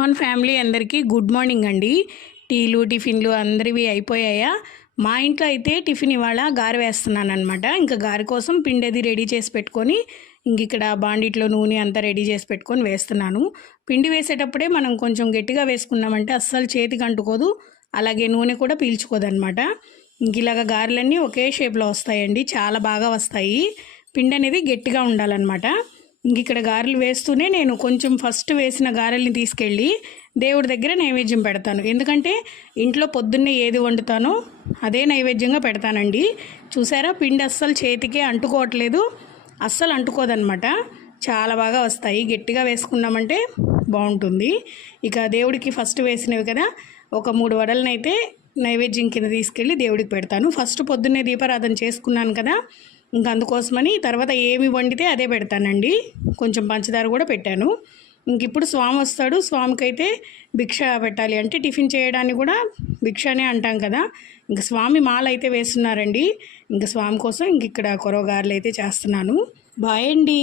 మన ఫ్యామిలీ అందరికీ good morning అండి. టీలు టిఫిన్లు అందరివి అయిపోయాయా? మా ఇంట్లో అయితే టిఫిన్ ఇవాళ గారు వేస్తున్నాను అనమాట ఇంకా గారి కోసం పిండి అది రెడీ చేసి పెట్టుకొని ఇంక ఇక్కడ బాండిట్లో నూనె అంతా రెడీ చేసి పెట్టుకొని వేస్తున్నాను. పిండి వేసేటప్పుడే మనం కొంచెం గట్టిగా వేసుకున్నామంటే అస్సలు చేతికి అంటుకోదు. అలాగే నూనె కూడా పీల్చుకోదనమాట ఇంక ఇలాగ గారెలన్నీ ఒకే షేప్లో వస్తాయండి. చాలా బాగా వస్తాయి. పిండి అనేది గట్టిగా ఉండాలన్నమాట. ఇంక ఇక్కడ గారెలు వేస్తూనే నేను కొంచెం ఫస్ట్ వేసిన గారెల్ని తీసుకెళ్ళి దేవుడి దగ్గర నైవేద్యం పెడతాను. ఎందుకంటే ఇంట్లో పొద్దున్నే ఏది వండుతానో అదే నైవేద్యంగా పెడతానండి. చూసారా? పిండి అస్సలు చేతికే అంటుకోవట్లేదు. అస్సలు అంటుకోదనమాట చాలా బాగా వస్తాయి. గట్టిగా వేసుకున్నామంటే బాగుంటుంది. ఇక దేవుడికి ఫస్ట్ వేసినవి కదా ఒక మూడు వడలనైతే నైవేద్యం కింద తీసుకెళ్ళి దేవుడికి పెడతాను. ఫస్ట్ పొద్దున్నే దీపారాధన చేసుకున్నాను కదా ఇంకా అందుకోసమని తర్వాత ఏమి వండితే అదే పెడతానండి. కొంచెం పంచదార కూడా పెట్టాను. ఇంక ఇప్పుడు స్వామి వస్తాడు. స్వామికి అయితే భిక్ష పెట్టాలి అంటే టిఫిన్ చేయడానికి కూడా భిక్షనే అంటాం కదా. ఇంక స్వామి మాల అయితే వేస్తున్నారండి. ఇంక స్వామి కోసం ఇంక ఇక్కడ కొరవగారులు అయితే చేస్తున్నాను. బాయ్ అండి.